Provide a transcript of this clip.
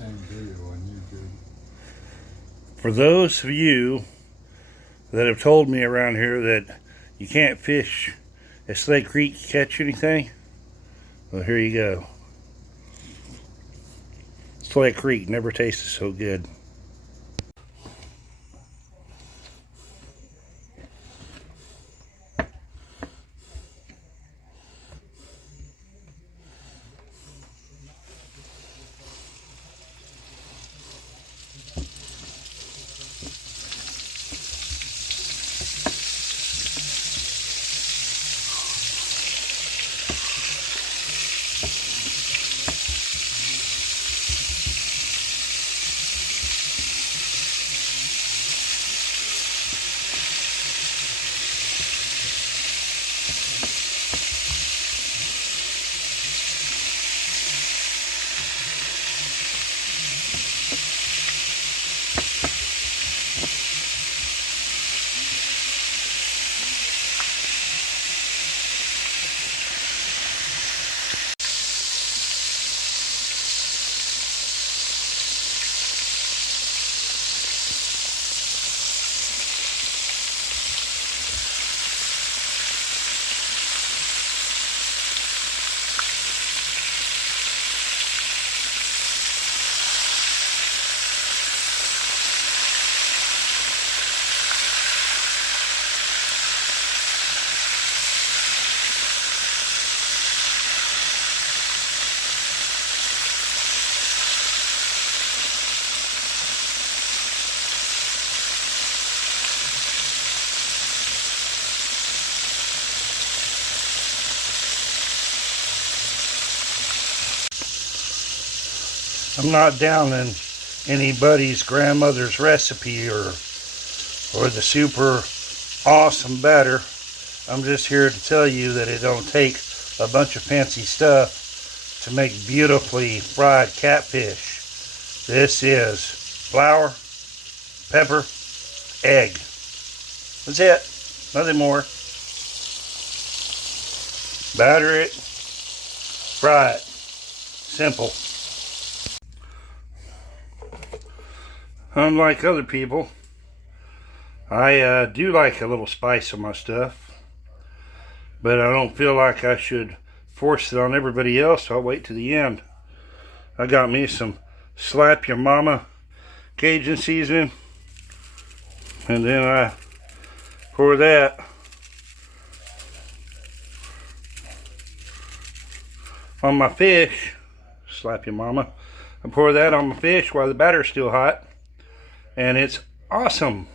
same video on YouTube. For those of you that have told me around here that you can't fish at Sled Creek to catch anything, well, here you go. Sled Creek never tasted so good. I'm not downing anybody's grandmother's recipe or the super awesome batter. I'm just here to tell you that it don't take a bunch of fancy stuff to make beautifully fried catfish. This is flour, pepper, egg. That's it. Nothing more. Batter it, fry it. Simple. Unlike other people, I do like a little spice on my stuff, but I don't feel like I should force it on everybody else, so I'll wait to the end. I got me some Slap Your Mama Cajun seasoning, and then I pour that on my fish. Slap Your Mama. I pour that on my fish while the batter's still hot. And it's awesome.